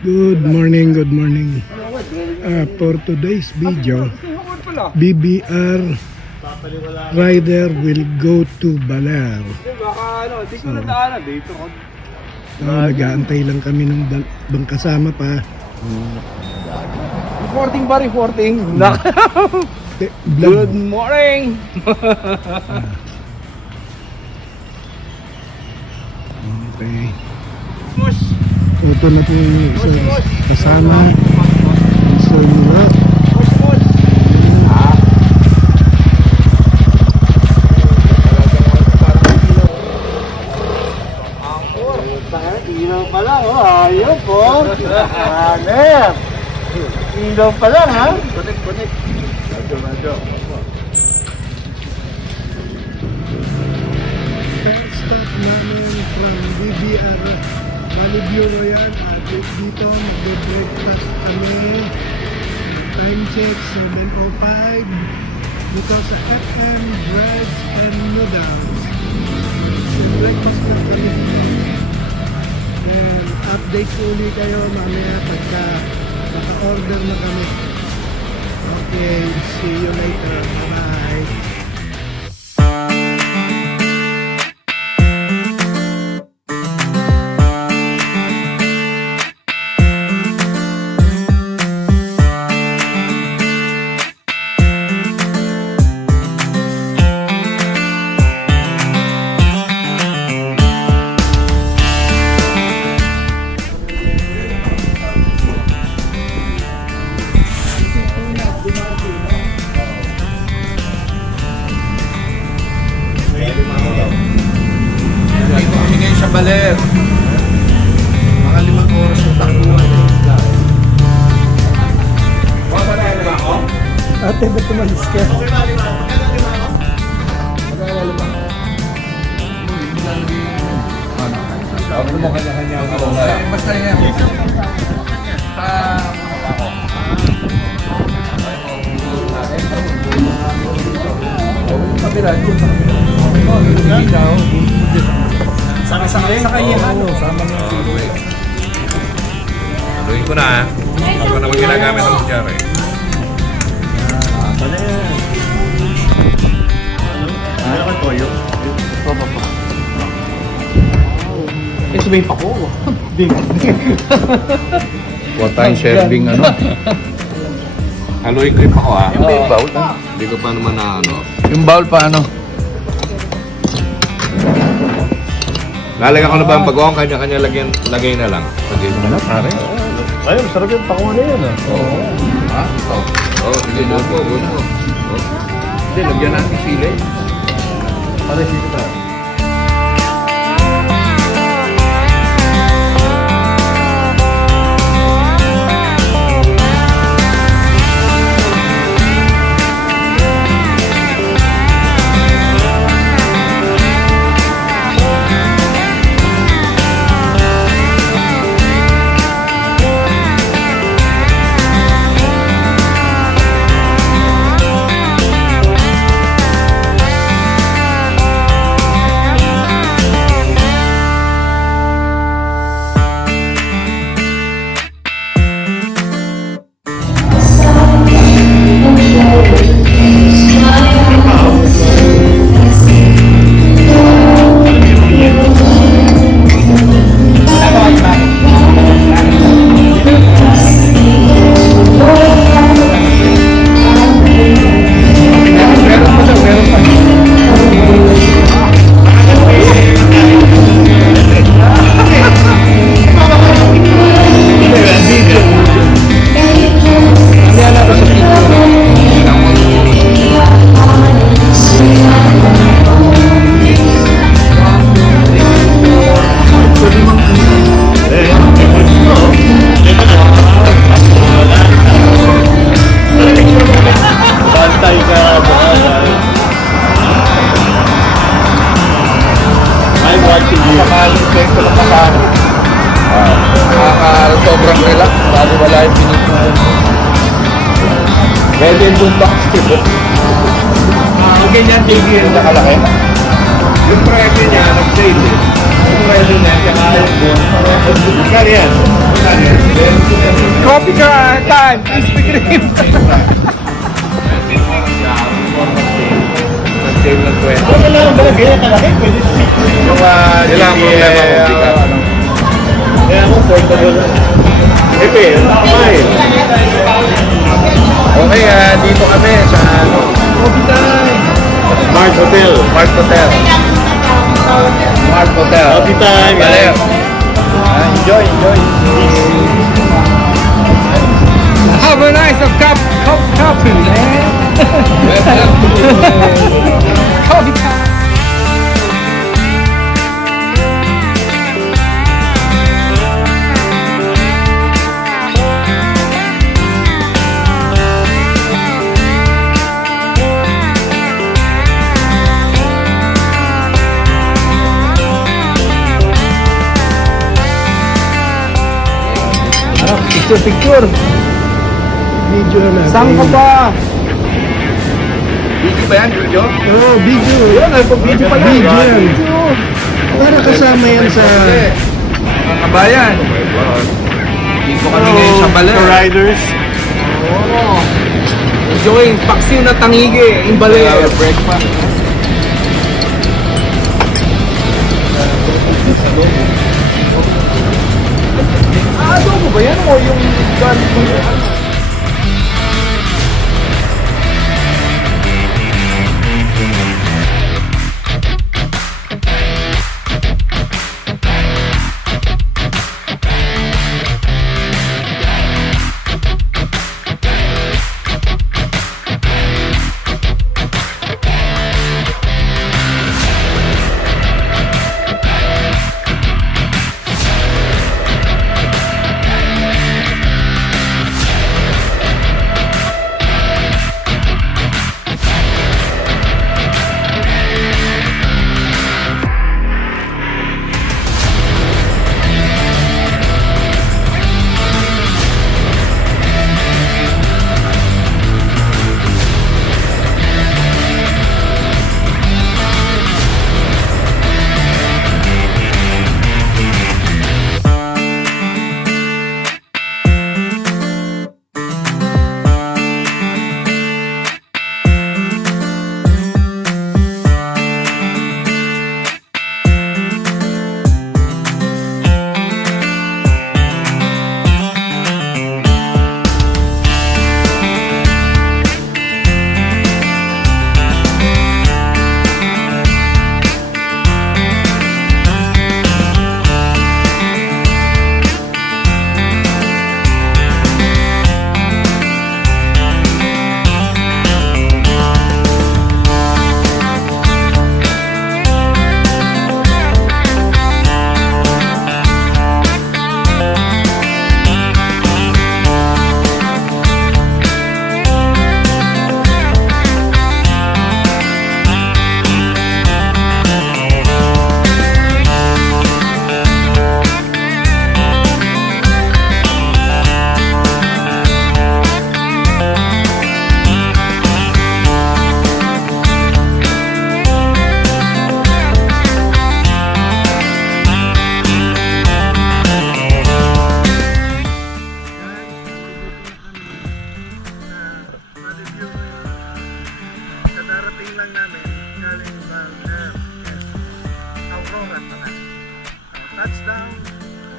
Good morning, good morning. For today's video, BBR rider will go to Baler. Nag-aantay lang kami ng bang kasama pa. Reporting ba? Reporting? Vlog. Good morning! Okay. Ito na po yung isa kasama. Isa nila. Ilaw pa lang, oh. Ayaw po. Hanep. Ilaw pa lang, ha? Connect. Radyo. First stop namin from BBR Valley View Royal at dito magbe-breakfast kami. Time check 7:05 dito sa FM Breads and Noodles. So breakfast na kami. Then update ko ulit kayo mamaya pagka naka-order na kami. Okay, see you later. Bye-bye. Ngayon sa Baler. Mga 5 oras na takbuhan. Ate, ba't tumalis ka? Basta yan. Sa kanya ano? Saluhin ko na, ako naman ginagamit ang kudyari. Ano yan? Ano ka toyo? Sabihin pa ko. What time serving ano? Haluin ko yung pako ha. Yung bowl? Hindi ko pa naman na ano. Yung bowl pa ano? Lalagyan ko na ba ang pagawang kanya-kanya lagay na lang. Lagay na lang, pare. Ayun, sarap yung pakuha na yun. Oo. Ha? Oo, sige, doon po. Hindi, lagyan natin sili. Para sila pa. Sobrang relax, bago wala yung pinipin. Pwede yung boombox tipo. Ganyan tigil na kalaki. Yung presyo niya, nag-sale eh. Yung presyo niya, tsaka yung boom. Kaya yan. Coffee time! Krispy Kreme! Save ng 20. Ano lang ba? Ganyan kalaki? Pwede yung Kailangan mo problema kung di ka. Kaya mo, portable. Epe, fine. Okay, dito kami sa ano, Coffee time! Smart Hotel. Smart Hotel. Smart Hotel. Coffee time, Bale. guys. Enjoy, enjoy. Have a nice coffee, man! Coffee time! Picture. Video na. Saan ka ba? Video ba yan, video? Oo, video. Yan, nagpag-video pa yan. Video yan. Para kasama yan sa... Mga kabayan. Dito kami ngayon sa Baler. Riders. Enjoying paksiw na tangige in Baler. Break pa. Adobo ba yan o yung garlic mo yan? Kadarating lang namin galing Balner, Aurora pala. Touchdown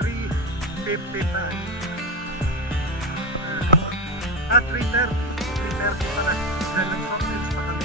3:55. 3:30 pala. Dahil nag-cocktails pa kami.